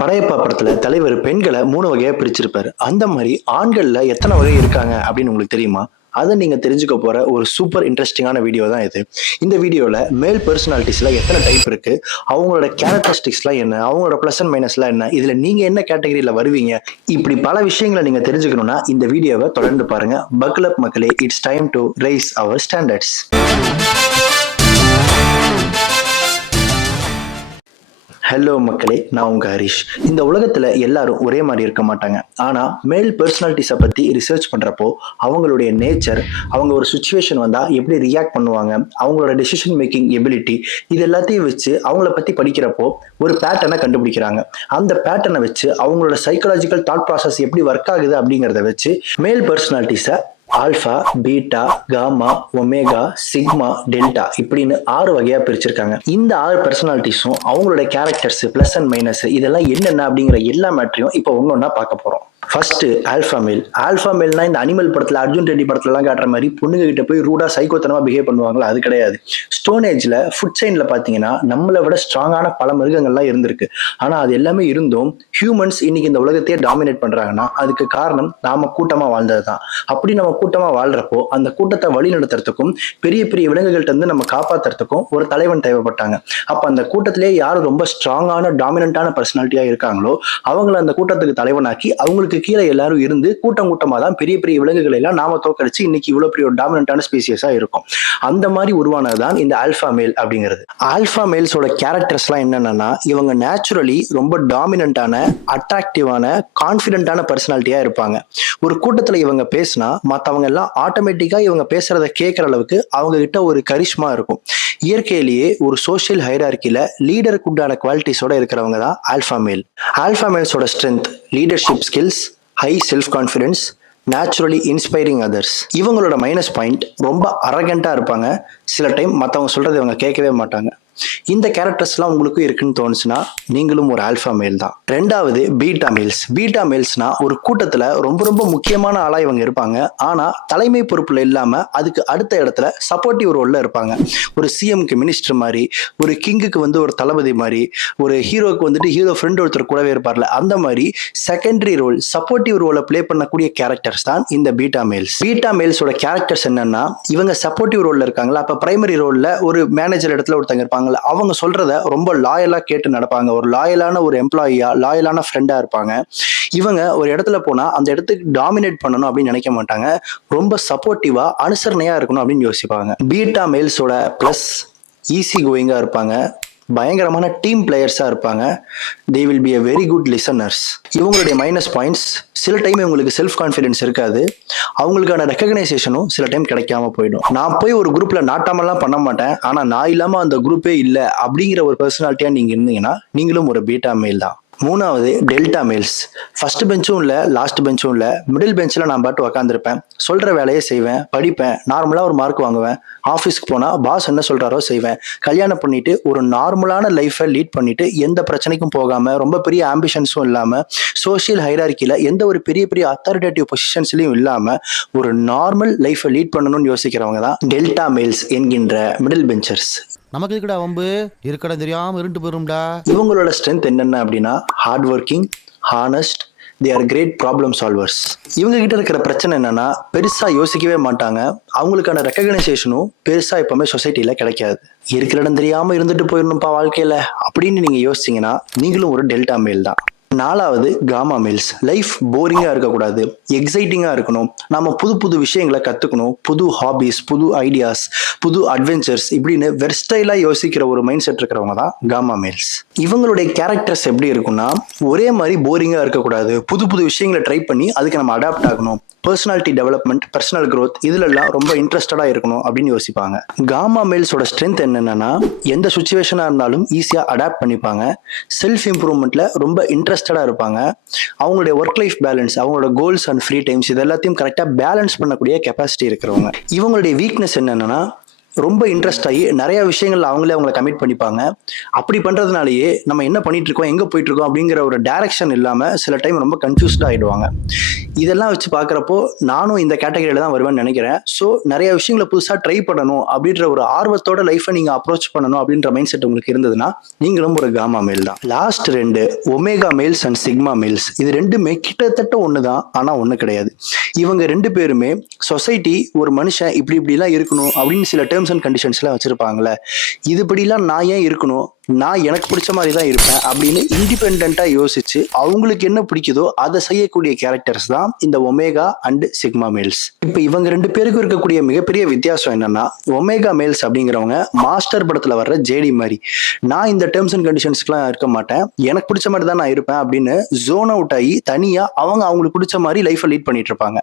படையப்பா படத்துல தலைவர் பெண்களை 3 வகையா பிரிச்சிருப்பாரு. அந்த மாரி ஆண்கள்ல எத்தன வகை இருக்காங்க அப்படின்னு உங்களுக்கு தெரியுமா? அத நீங்க தெரிஞ்சுக்க போற ஒரு சூப்பர் இன்ட்ரஸ்டிங்கான வீடியோ தான் இது. இந்த வீடியோல மேல் பெர்சனாலிட்டீஸ்ல எத்தன டைப் இருக்கு? அவங்களோட கேரக்டரிஸ்டிக்ஸ்லாம் என்ன? அவங்களோட பிளஸ் அண்ட் மைனஸ்லாம் என்ன? இதுல நீங்க என்ன கேட்டகரியில வருவீங்க? இப்படி பல விஷயங்கள நீங்க தெரிஞ்சுக்கணும்னா இந்த வீடியோவ தொடர்ந்து பாருங்க. பக்கிள் அப் மக்களே, it's time to rise our standards. Hello மக்களே, நான் உங்க ஹரிஷ். இந்த உலகத்துல எல்லாரும் ஒரே மாதிரி இருக்க மாட்டாங்க. ஆனா மேல் பர்சனாலிட்டிஸை பத்தி ரிசர்ச் பண்றப்போ அவங்களுடைய நேச்சர், அவங்க ஒரு சுச்சுவேஷன் வந்தா எப்படி ரியாக்ட் பண்ணுவாங்க, அவங்களோட டெசிஷன் மேக்கிங் எபிலிட்டி, இது எல்லாத்தையும் வச்சு அவங்கள பத்தி படிக்கிறப்போ ஒரு பேட்டர்னை கண்டுபிடிக்கிறாங்க. அந்த பேட்டர்னை வச்சு அவங்களோட சைக்காலஜிக்கல் தாட் ப்ராசஸ் எப்படி ஒர்க் ஆகுது அப்படிங்கிறத வச்சு மேல் பர்சனாலிட்டிஸை alpha, beta, gamma, omega, sigma, delta இப்படின்னு 6 வகையா பிரிச்சிருக்காங்க. இந்த 6 பர்சனாலிட்டிஸும் அவங்களோட கேரக்டர்ஸ், பிளஸ் அண்ட் மைனஸ் இதெல்லாம் என்னென்ன அப்படிங்கிற எல்லா மேட்டரையும் இப்போ ஒன்னொன்னா பார்க்க போறோம். First alpha male. ஆல்பா மேல்னா இந்த அனிமல் படத்துல, அர்ஜுன் ரெட்டி படத்துல எல்லாம் காட்டுற மாதிரி பொண்ணுங்க கிட்ட போய் ரூடா சைக்கோத்தனமா பிஹேவ் பண்ணுவாங்களா, அது கிடையாது. ஸ்டோன் ஏஜ்ல ஃபுட் சைன்ல பாத்தீங்கன்னா நம்மளை விட ஸ்ட்ராங்கான பல மிருகங்கள்லாம் இருந்திருக்கு. ஆனா அது எல்லாமே இருந்தும் ஹியூமன்ஸ் இன்னைக்கு இந்த உலகத்தையே டாமினேட் பண்றாங்கன்னா அதுக்கு காரணம் நாம கூட்டமா வாழ்ந்ததுதான். அப்படி நம்ம கூட்டமா வாழ்றப்போ அந்த கூட்டத்தை வழி நடத்துறதுக்கும் பெரிய பெரிய விலங்குகள்ட்ட இருந்து நம்ம காப்பாத்துறதுக்கும் ஒரு தலைவன் தேவைப்பட்டாங்க. அப்ப அந்த கூட்டத்திலேயே யாரு ரொம்ப ஸ்ட்ராங்கான டாமினண்டான பர்சனாலிட்டியா இருக்காங்களோ அவங்கள அந்த கூட்டத்துக்கு தலைவனாக்கி அவங்களுக்கு கீழே எல்லாரும் இருந்து கூட்டம் கூட்டமா தான் பெரிய பெரிய விலங்குகளை எல்லாம் நாம தோக்கடிச்சு இன்னைக்கு இவ்வளவு பெரிய டாமினண்டான ஸ்பீசியஸா இருக்கும். அந்த மாதிரி உருவானதுதான் இந்த ஆல்பா மேல் அப்படிங்கிறது. ஆல்பா மேல்ஸோட கேரக்டர்ஸ் எல்லாம் என்னன்னா, இவங்க நேச்சுரலி ரொம்ப டாமினண்டான, அட்ராக்டிவான, கான்பிடென்டான பர்சனாலிட்டியா இருப்பாங்க. ஒரு கூட்டத்துல இவங்க பேசினா மத்தவங்க எல்லாம் ஆட்டோமேட்டிக்கா இவங்க பேசுறத கேட்கற அளவுக்கு அவங்க கிட்ட ஒரு கரிஷ்மா இருக்கும். இயற்கையிலேயே ஒரு சோசியல் ஹைரார்கில லீடருக்கு உண்டான குவாலிட்டிஸோட இருக்கிறவங்க தான் ஆல்பா மேல். ஆல்பா மேல்ஸோட strength leadership skills, high self confidence, naturally inspiring others. இவங்களோட மைனஸ் பாயிண்ட் ரொம்ப அரகண்டா இருப்பாங்க. சில டைம் மற்றவங்க சொல்றதை இவங்க கேட்கவே மாட்டாங்க. இந்த கேரக்டர்ஸ்லாம் உங்களுக்கு இருக்குன்னு தோணுச்சுன்னா நீங்களும் ஒரு ஆல்பா மேல் தான். ரெண்டாவது பீட்டா மேல்ஸ். பீட்டா மேல்ஸ்னா ஒரு கூட்டத்துல ரொம்ப ரொம்ப முக்கியமான ஆளா இவங்க இருப்பாங்க. ஆனா தலைமை பொறுப்புல இல்லாம அதுக்கு அடுத்த இடத்துல சப்போர்ட்டிவ் ரோல்ல இருப்பாங்க. ஒரு சிஎம்க்கு மினிஸ்டர் மாதிரி, ஒரு கிங்குக்கு ஒரு தளபதி மாதிரி, ஒரு ஹீரோக்கு ஹீரோ ஃப்ரெண்ட் ஒருத்தர் கூடவே இருப்பார்ல, அந்த மாதிரி செகண்டரி ரோல், சப்போர்ட்டிவ் ரோலை பிளே பண்ணக்கூடிய கேரக்டர்ஸ் தான் இந்த பீட்டா மேல்ஸ். பீட்டா மேல்ஸோட கேரக்டர்ஸ் என்னன்னா, இவங்க சப்போர்ட்டிவ் ரோல்ல இருக்காங்களா, அப்ப பிரைமரி ரோல்ல ஒரு மேனேஜர் இடத்துல ஒருத்தங்க இருப்பாங்க, அவங்க சொல்றத ரொம்ப லாயலா கேட்டு நடப்பாங்க. ஒரு லாயலான ஒரு எம்ப்ளாயியா, லாயலான ஃப்ரெண்டா இருப்பாங்க. இவங்க ஒரு இடத்துல போனா அந்த இடத்துக்கு டாமினேட் பண்ணணும் அப்படின்னு நினைக்க மாட்டாங்க. ரொம்ப சப்போர்ட்டிவா, அனுசரணையா இருக்கணும் அப்படின்னு யோசிப்பாங்க. பீட்டா மேல்ஸோட பிளஸ் ஈஸி கோயிங்கா இருப்பாங்க, பயங்கரமான டீம் பிளேயர்ஸா இருப்பாங்க. They will be a very good listeners. இவங்களுடைய மைனஸ் பாயிண்ட்ஸ், சில டைம் இவங்களுக்கு செல்ஃப் கான்ஃபிடன்ஸ் இருக்காது. அவங்களுக்கான ரெக்கக்னைசேஷனும் சில டைம் கிடைக்காம போயிடும். நான் போய் ஒரு குரூப்ல நாட்டாமெல்லாம் பண்ண மாட்டேன், ஆனா நான் இல்லாம அந்த குரூப்பே இல்லை அப்படிங்கிற ஒரு பர்சனாலிட்டியா நீங்க இருந்தீங்கன்னா நீங்களும் ஒரு பீட்டா மேல் தான். மூணாவது டெல்டா மேல்ஸ். ஃபர்ஸ்ட் பெஞ்சும் இல்லை, லாஸ்ட் பெஞ்சும் இல்லை, மிடில் பெஞ்சில் நான் பாட்டு உக்காந்துருப்பேன், சொல்ற வேலையை செய்வேன், படிப்பேன், நார்மலாக ஒரு மார்க் வாங்குவேன், ஆஃபீஸ்க்கு போனால் பாஸ் என்ன சொல்றாரோ செய்வேன், கல்யாணம் பண்ணிட்டு ஒரு நார்மலான லைஃப்பை லீட் பண்ணிட்டு எந்த பிரச்சனைக்கும் போகாம, ரொம்ப பெரிய ஆம்பிஷன்ஸும் இல்லாமல், சோசியல் ஹைரார்கியில் எந்த ஒரு பெரிய பெரிய அத்தாரிட்டேட்டிவ் பொசிஷன்ஸ்லையும் இல்லாமல் ஒரு நார்மல் லைஃப்பை லீட் பண்ணணும்னு யோசிக்கிறவங்க தான் டெல்டா மேல்ஸ் என்கின்ற மிடில் பெஞ்சர்ஸ். நமக்கு இருக்கடா வம்பு, இருக்கடா தெரியாம இருண்டு போயிரும்டா. இவங்களோட ஸ்ட்ரென்த் என்னென்ன அப்படின்னா, hard working, honest, they are great problem solvers. இவங்க கிட்ட இருக்கிற பிரச்சனை என்னன்னா, பெருசா யோசிக்கவே மாட்டாங்க. அவங்களுக்கான ரெக்கக்னைசேஷனும் பெருசா எப்பவுமே சொசைட்டில கிடைக்காது. இருக்கிற இடம் தெரியாம இருந்துட்டு போயிடணும்ப்பா வாழ்க்கையில அப்படின்னு நீங்க யோசிச்சீங்கன்னா நீங்களும் ஒரு டெல்டா மேல் தான். நாலாவது காமா மேல்ஸ். லைஃப் போரிங்கா இருக்கக்கூடாது, எக்ஸைட்டிங்கா இருக்கணும், நாம புது புது விஷயங்களை கத்துக்கணும், புது ஹாபிஸ், புது ஐடியாஸ், புது அட்வென்ச்சர்ஸ் இப்படின்னு வெர்ஸ்டைலா யோசிக்கிற ஒரு மைண்ட் செட் இருக்கிறவங்க தான் காமா மேல்ஸ். இவங்களுடைய கேரக்டர்ஸ் எப்படி இருக்குன்னா, ஒரே மாதிரி போரிங்கா இருக்கக்கூடாது, புது புது விஷயங்களை ட்ரை பண்ணி அதுக்கு நம்ம அடாப்ட் ஆகணும், பர்சனாலிட்டி டெவலப்மெண்ட், பர்சனல் க்ரோத் இதுலெல்லாம் ரொம்ப இன்ட்ரெஸ்டடா இருக்கணும் அப்படின்னு யோசிப்பாங்க. காமா மேல்ஸோட ஸ்ட்ரென்த் என்னன்னா, எந்த சுச்சுவேஷனா இருந்தாலும் ஈஸியா அடாப்ட் பண்ணிப்பாங்க, செல்ஃப் இம்ப்ரூவ்மெண்ட்ல ரொம்ப இன்ட்ரெஸ்டடா இருப்பாங்க. அவங்களுடைய ஒர்க் லைஃப் பேலன்ஸ், அவங்களோட கோல்ஸ் அண்ட் ஃப்ரீ டைம்ஸ் இது எல்லாத்தையும் கரெக்டா பேலன்ஸ் பண்ணக்கூடிய கெப்பாசிட்டி இருக்கிறவங்க. இவங்களுடைய வீக்னஸ் என்னன்னா, ரொம்ப இன்ட்ரெஸ்ட் ஆகி நிறைய விஷயங்கள் அவங்கள கமிட் பண்ணிப்பாங்க. அப்படி பண்றதுனாலயே நம்ம என்ன பண்ணிட்டு இருக்கோம், எங்க போயிட்டு இருக்கோம் அப்படிங்கிற ஒரு டைரக்ஷன் இல்லாம சில டைம் ரொம்ப கன்ஃபியூஸ்டா ஆயிடுவாங்க. இதெல்லாம் வச்சு பார்க்குறப்போ நானும் இந்த கேட்டகரியில தான் வருவேன்னு நினைக்கிறேன். ஸோ நிறைய விஷயங்கள புதுசா ட்ரை பண்ணணும் அப்படின்ற ஒரு ஆர்வத்தோட லைஃப்பை நீங்க அப்ரோச் பண்ணணும் அப்படின்ற மைண்ட் செட் உங்களுக்கு இருந்ததுன்னா நீங்களும் ஒரு காமா மேல் தான். Last 2 omega males and sigma males. இது 2மே கிட்டத்தட்ட ஒன்று தான், ஆனா ஒன்று கிடையாது. இவங்க 2 பேருமே சொசைட்டி ஒரு மனுஷன் இப்படி இப்படிலாம் இருக்கணும் அப்படின்னு சில டேர்ம்ஸ் அண்ட் கண்டிஷன்ஸ்லாம் வச்சிருப்பாங்கல்ல. இதுபடிலாம் நான் ஏன் இருக்கணும், நான் எனக்கு பிடிச்ச மாதிரி தான் இருப்பேன் அப்படின்னு இண்டிபெண்டா யோசிச்சு அவங்களுக்கு என்ன பிடிக்குதோ அதை செய்யக்கூடிய கேரக்டர்ஸ் தான் இந்த ஒமேகா அண்ட் சிக்மா மேல்ஸ். இப்ப இவங்க 2 பேருக்கும் இருக்கக்கூடிய மிகப்பெரிய வித்தியாசம் என்னன்னா, ஒமேகா மேல்ஸ் அப்படிங்கிறவங்க மாஸ்டர் படத்துல வர்ற ஜேடி மாதிரி, நான் இந்த டேர்ம்ஸ் அண்ட் கண்டிஷன்ஸ்க்குலாம் இருக்க மாட்டேன், எனக்கு பிடிச்ச மாதிரி தான் நான் இருப்பேன் அப்படின்னு ஜோன் அவுட் ஆகி தனியா அவங்களுக்கு பிடிச்ச மாதிரி லைஃப்பை லீட் பண்ணிட்டு இருப்பாங்க.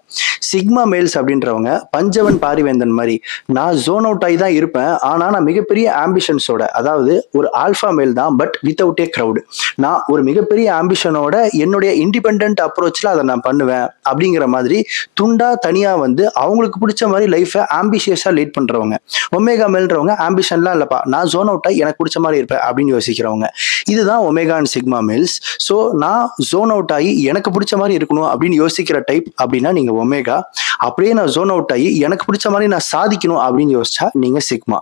சிக்மா மேல்ஸ் அப்படின்றவங்க பஞ்சவன் பாரிவேந்தன் மாதிரி, நான் ஜோன் அவுட் ஆகி தான் இருப்பேன், ஆனா நான் மிகப்பெரிய ஆம்பிஷன்ஸோட, அதாவது ஒரு ஆல்பா மேல் தான் பட் வித்தவுட் ஏ கிரவுட், நான் ஒரு மிகப்பெரிய ஆம்பிஷனோட என்னுடைய இண்டிபெண்டன்ட் அப்ரோச்ல அதை நான் பண்ணுவேன் அப்படிங்கிற மாதிரி துண்டா தனியா வந்து அவங்களுக்கு பிடிச்ச மாதிரி லைஃபை ஆம்பிஷியஸா லீட் பண்றவங்க. ஒமேகா மேல்ன்றவங்க ஆம்பிஷன்லாம் இல்லப்பா, நான் ஜோன் அவுட் ஆகி எனக்கு பிடிச்ச மாதிரி இருப்பேன் அப்படின்னு யோசிக்கிறவங்க. இதுதான் omega and sigma males. So நான் ஜோன் அவுட் ஆகி எனக்கு பிடிச்ச மாதிரி இருக்கணும் அப்படின்னு யோசிக்கிற டைப் அப்படின்னா நீங்க ஒமேகா. அப்படியே நான் ஜோன் அவுட் ஆகி எனக்கு பிடிச்ச மாதிரி நான் சாதிக்கணும் அப்படின்னு யோசிச்சா நீங்க சிக்மா.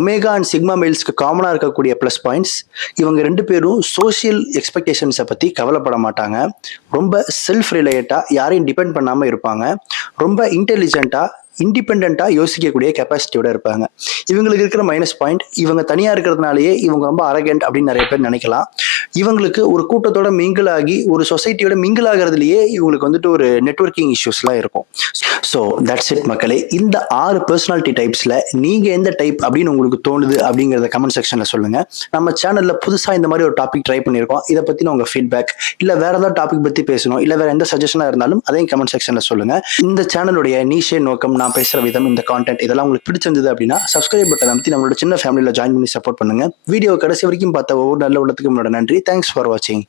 ஒமேகா அண்ட் சிக்மா மேல்ஸ்க்கு காமனா இருக்கக்கூடிய பிளஸ் பாயிண்ட்ஸ், இவங்க 2 பேரும் சோசியல் எக்ஸ்பெக்டேஷன்ஸை பத்தி கவலைப்பட மாட்டாங்க, ரொம்ப செல்ஃப் ரிலேட்டா யாரையும் டிபெண்ட் பண்ணாம இருப்பாங்க, ரொம்ப இன்டெலிஜென்ட்டா இண்டிபெண்டா யோசிக்கக்கூடிய கெப்பாசிட்டியோட இருப்பாங்க. இவங்களுக்கு இருக்கிற மைனஸ் பாயிண்ட், இவங்க தனியா இருக்கிறதுனாலயே இவங்க ரொம்ப அரகண்ட் அப்படின்னு நிறைய பேர் நினைக்கலாம். இவங்களுக்கு ஒரு கூட்டத்தோட மிங்கிள் ஆகி ஒரு சொசைட்டியோட மிங்கிள் ஆகிறதுலயே இவங்களுக்கு வந்துட்டு ஒரு நெட்வொர்க்கிங் இஷ்யூஸ்லாம் இருக்கும். ஸோ தட்ஸ் இட் மக்களே. இந்த 6 பர்சனாலிட்டி டைப்ஸ்ல நீங்க எந்த டைப் அப்படின்னு உங்களுக்கு தோணுது அப்படிங்கிறத கமெண்ட் செக்ஷன்ல சொல்லுங்க. நம்ம சேனல்ல புதுசா இந்த மாதிரி ஒரு டாபிக் ட்ரை பண்ணியிருக்கோம். இதை பத்தின உங்க ஃபீட்பேக் இல்ல வேற ஏதாவது டாபிக் பத்தி பேசணும் இல்ல வேற எந்த சஜஷனா இருந்தாலும் அதையும் கமெண்ட் செக்ஷன்ல சொல்லுங்க. இந்த சேனலுடைய நீஷே நோக்கம், நான் பேசுற விதம், இந்த கான்டென்ட் இதெல்லாம் உங்களுக்கு பிடிச்சிருந்தது அப்படின்னா சப்ஸ்கிரைப் பட்டன் அமைத்தி நம்மளோட சின்ன ஃபேமிலியில ஜாயின் பண்ணி சப்போர்ட் பண்ணுங்க. வீடியோ கடைசி வரைக்கும் பார்த்த ஒவ்வொரு நல்ல உள்ளத்துக்கும் என்னோட நன்றி. தேங்க்ஸ் ஃபார் வாட்சிங்.